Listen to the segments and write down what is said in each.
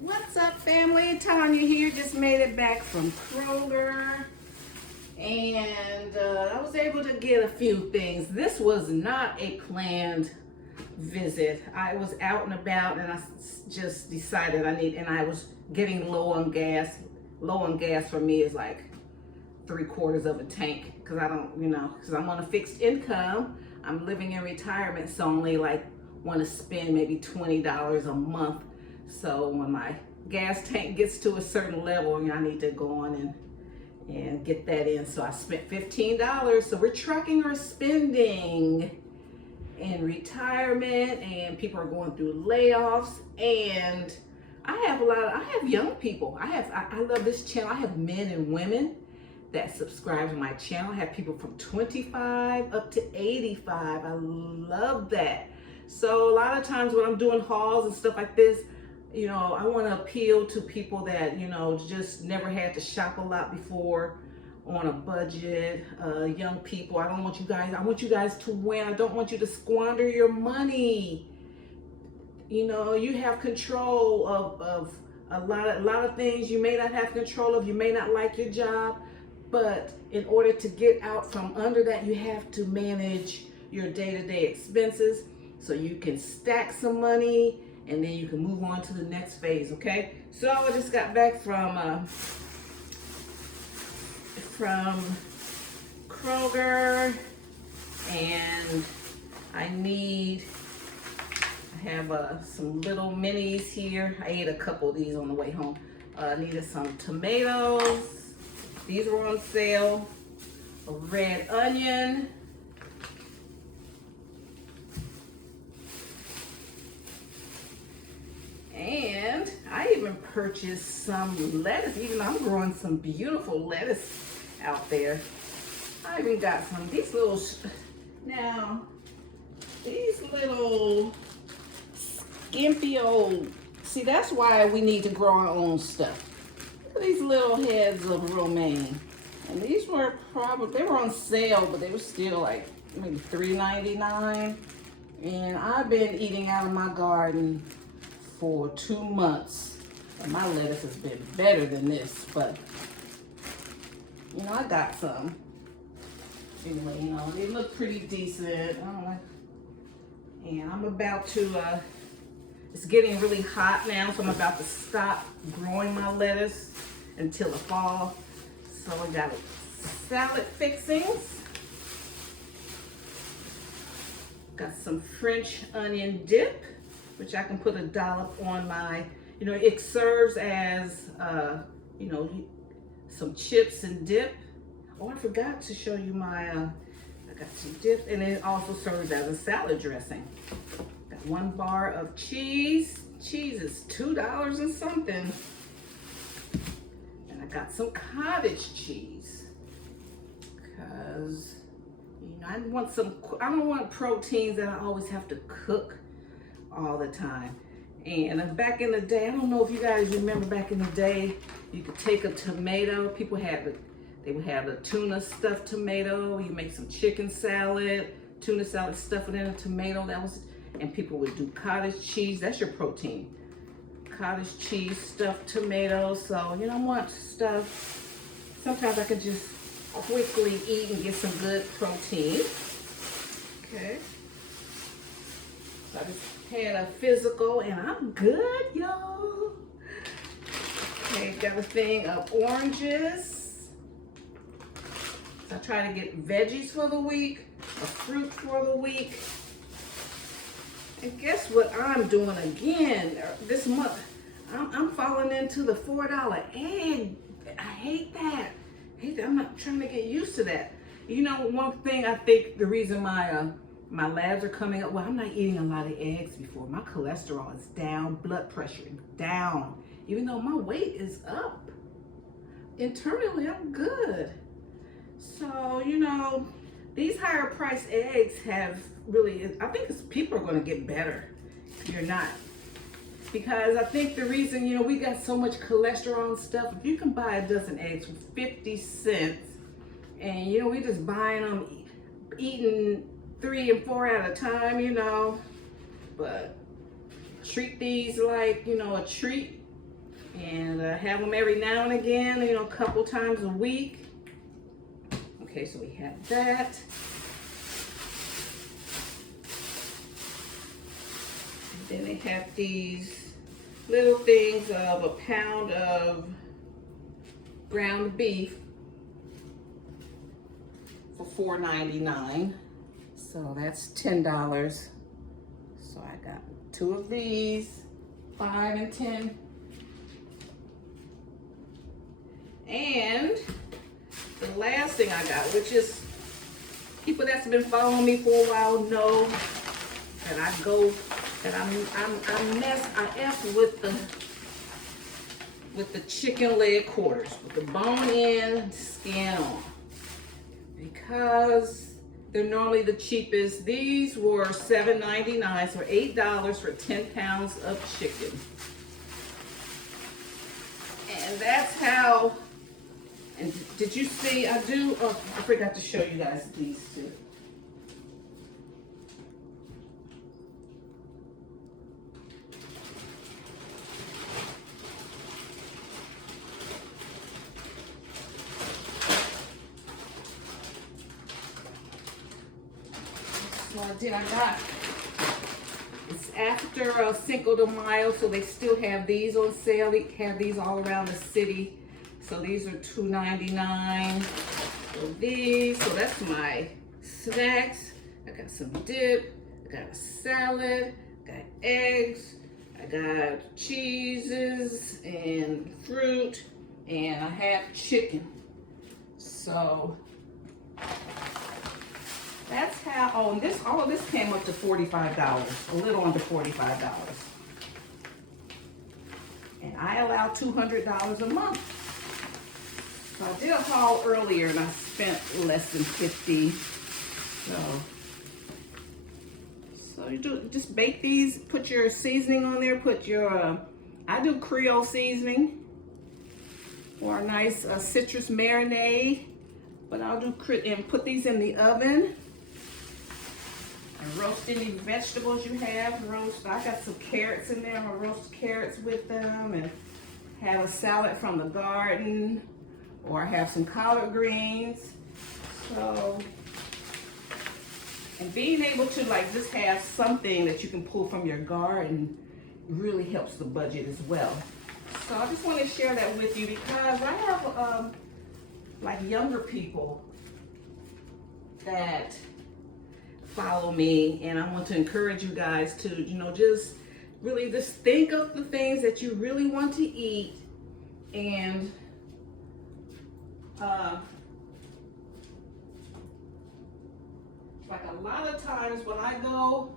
What's up, family? Tanya here. Just made it back from Kroger, and I was able to get a few things. This was not a planned visit. I was out and about, and I just decided and I was getting low on gas. Low on gas for me is like 3/4 of a tank, because I don't, because I'm on a fixed income. I'm living in retirement, so only like want to spend maybe $20 a month. So when my gas tank gets to a certain level, I need to go on and get that in. So I spent $15. So we're tracking our spending in retirement, and people are going through layoffs. And I have young people. I love this channel. I have men and women that subscribe to my channel. I have people from 25 up to 85. I love that. So a lot of times when I'm doing hauls and stuff like this, I want to appeal to people that, just never had to shop a lot before, on a budget, young people. I want you guys to win. I don't want you to squander your money. You have control of a lot of things you may not have control of. You may not like your job, but in order to get out from under that, you have to manage your day-to-day expenses so you can stack some money, and then you can move on to the next phase. Okay, so I just got back from Kroger, and I have some little minis here. I ate a couple of these on the way home. I needed some tomatoes. These were on sale. A red onion. And I even purchased some lettuce, even though I'm growing some beautiful lettuce out there. I even got these little skimpy old, see, that's why we need to grow our own stuff. Look at these little heads of romaine. And these were they were on sale, but they were still like maybe $3.99. And I've been eating out of my garden for 2 months. And my lettuce has been better than this, but I got some. Anyway, they look pretty decent. And I'm about to, it's getting really hot now, so I'm about to stop growing my lettuce until the fall. So I got salad fixings. Got some French onion dip, which I can put a dollop on my, it serves as, some chips and dip. Oh, I forgot to show you I got some dip, and it also serves as a salad dressing. Got 1 bar of cheese. Cheese is $2 and something. And I got some cottage cheese, because, I don't want proteins that I always have to cook all the time. And back in the day, I don't know if you guys remember, back in the day, you could take a tomato. They would have a tuna stuffed tomato. You make some chicken salad, tuna salad, stuff it in a tomato. And people would do cottage cheese. That's your protein. Cottage cheese, stuffed tomatoes. So, I want stuff. Sometimes I can just quickly eat and get some good protein. Okay. So I just had a physical, and I'm good, y'all. Okay, got a thing of oranges. So I try to get veggies for the week, a fruit for the week. And guess what I'm doing again this month? I'm falling into the $4 egg. I hate that. I'm not trying to get used to that. One thing, I think the reason my labs are coming up, well, I'm not eating a lot of eggs before. My cholesterol is down, blood pressure is down, even though my weight is up. Internally, I'm good. So, these higher priced eggs have really, I think people are going to get better. You're not. Because I think the reason, we got so much cholesterol and stuff, if you can buy a dozen eggs for 50 cents, and, we just buying them, eating 3 and 4 at a time, but treat these like, a treat. And have them every now and again, you know, a couple times a week. Okay, so we have that. And then they have these little things of a pound of ground beef for $4.99. So that's $10. So I got 2 of these, 5 and 10. And the last thing I got, which is people that's been following me for a while know that I go, that I F with the chicken leg quarters, with the bone in, skin on, because they're normally the cheapest. These were $7.99, so $8 for 10 pounds of chicken. And that's how. And did you see, I forgot to show you guys these two. So I got, it's after Cinco de Mayo, so they still have these on sale. They have these all around the city. So these are $2.99 for these. So that's my snacks. I got some dip, I got a salad, I got eggs, I got cheeses and fruit, and I have chicken. So that's how, oh, and this, all of this came up to $45, a little under $45. And I allow $200 a month. So I did a haul earlier and I spent less than $50. So you just bake these, put your seasoning on there, put your, I do Creole seasoning or a nice citrus marinade, but I'll do, and put these in the oven. And roast any vegetables you have. I got some carrots in there. I'm gonna roast carrots with them and have a salad from the garden, or I have some collard greens. So, and being able to like just have something that you can pull from your garden really helps the budget as well. So I just want to share that with you because I have like younger people that follow me, and I want to encourage you guys to, you know, just really just think of the things that you really want to eat. And like a lot of times when I go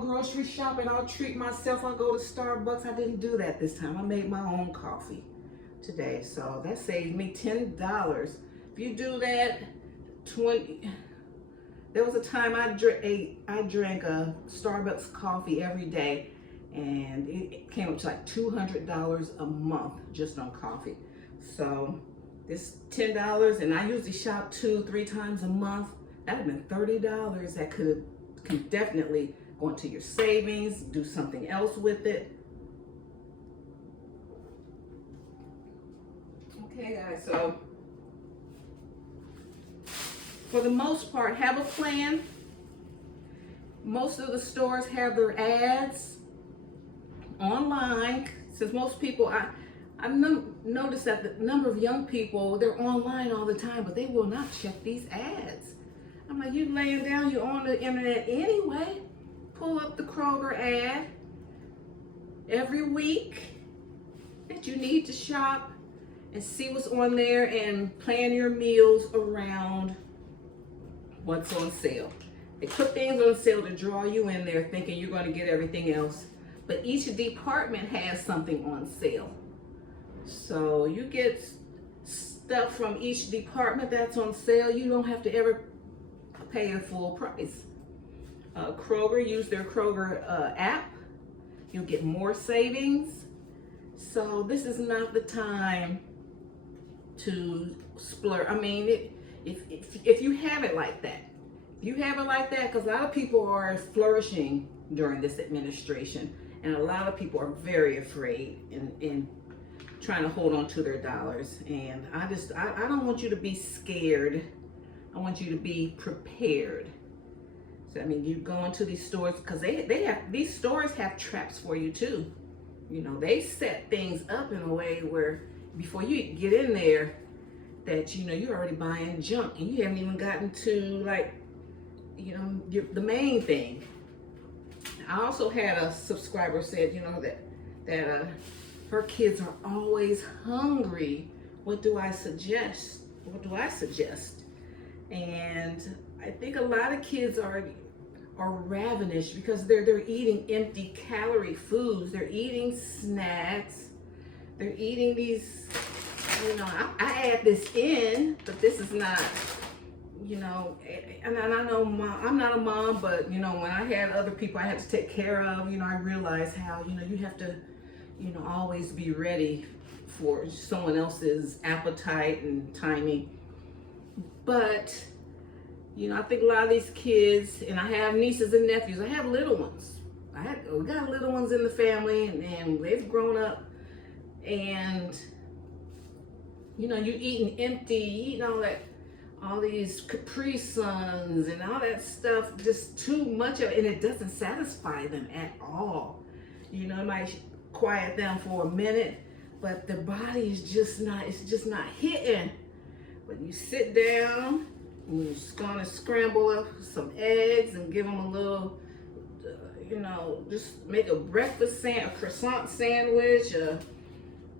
grocery shopping, I'll treat myself. I'll go to Starbucks. I didn't do that this time. I made my own coffee today, so that saved me $10. If you do that, there was a time I drank a Starbucks coffee every day, and it came up to like $200 a month just on coffee. So this $10, and I usually shop 2-3 times a month. That would have been $30. That can definitely go into your savings, do something else with it. Okay, guys, so for the most part, have a plan. Most of the stores have their ads online. Since most people, I've noticed that the number of young people, they're online all the time, but they will not check these ads. I'm like, you laying down, you're on the internet anyway. Pull up the Kroger ad every week that you need to shop and see what's on there and plan your meals around what's on sale. They put things on sale to draw you in there thinking you're going to get everything else, but each department has something on sale. So you get stuff from each department that's on sale. You don't have to ever pay a full price. Kroger, use their Kroger app. You'll get more savings. So this is not the time to splurge. I mean, if you have it like that, because a lot of people are flourishing during this administration, And a lot of people are very afraid in trying to hold on to their dollars. And I don't want you to be scared. I want you to be prepared. So, I mean, you go into these stores, because these stores have traps for you too. You know, they set things up in a way where before you get in there, that, you know, you're already buying junk and you haven't even gotten to, like, you know, the main thing. I also had a subscriber said, you know, that her kids are always hungry. What do I suggest? What do I suggest? And I think a lot of kids are ravenous because they're eating empty calorie foods. They're eating snacks. They're eating these, you know, I add this in, but this is not, you know, and I know I'm not a mom, but, you know, when I had other people I had to take care of, you know, I realized how, you know, you have to, you know, always be ready for someone else's appetite and timing. But, you know, I think a lot of these kids, and I have nieces and nephews, I have little ones. We got little ones in the family, and they've grown up, and, you know, you eating empty, you eating all these Capri Suns and all that stuff, just too much of it, and it doesn't satisfy them at all. You know, it might quiet them for a minute, but their body is just not, it's just not hitting. But you sit down, and you're just gonna scramble up some eggs and give them a little, you know, just make a a croissant sandwich,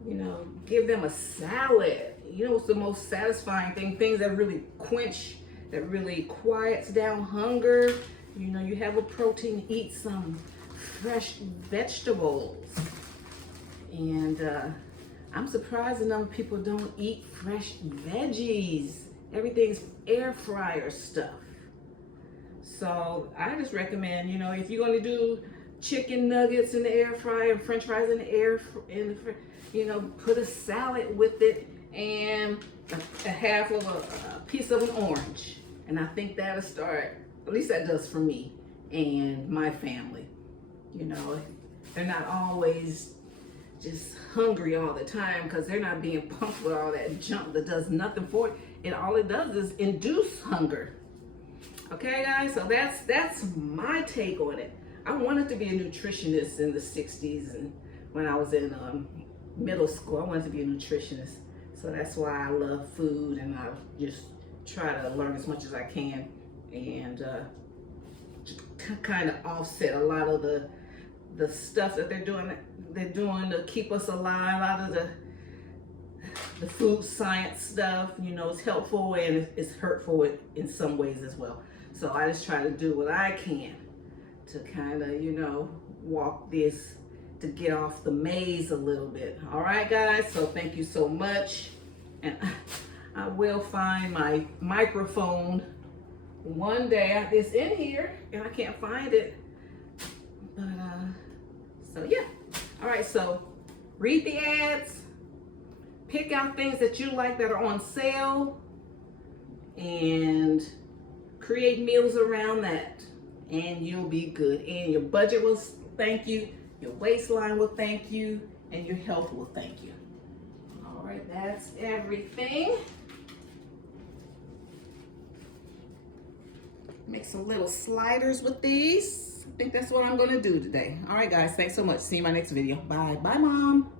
you know, give them a salad. You know what's the most satisfying thing? Things that really quench, that really quiets down hunger. You know, you have a protein, eat some fresh vegetables. And I'm surprised enough people don't eat fresh veggies. Everything's air fryer stuff. So I just recommend, you know, if you're going to do chicken nuggets in the air fryer and french fries in the you know, put a salad with it and a half of a piece of an orange. And I think that'll start, at least that does for me and my family. You know, they're not always just hungry all the time because they're not being pumped with all that junk that does nothing for it. And all it does is induce hunger. Okay, guys, so that's my take on it. I wanted to be a nutritionist in the 60s, and when I was in middle school, I wanted to be a nutritionist. So that's why I love food, and I just try to learn as much as I can, and kind of offset a lot of the stuff that they're doing to keep us alive. A lot of the food science stuff, you know, it's helpful and it's hurtful in some ways as well. So I just try to do what I can to kind of, you know, walk this, to get off the maze a little bit. All right, guys, so thank you so much. And I will find my microphone one day. It's in here and I can't find it. But, so yeah. All right, so read the ads, pick out things that you like that are on sale, and create meals around that, and you'll be good. And your budget will thank you, your waistline will thank you, and your health will thank you. All right, that's everything. Make some little sliders with these. I think that's what I'm gonna do today. All right, guys, thanks so much. See you in my next video. Bye. Bye, Mom.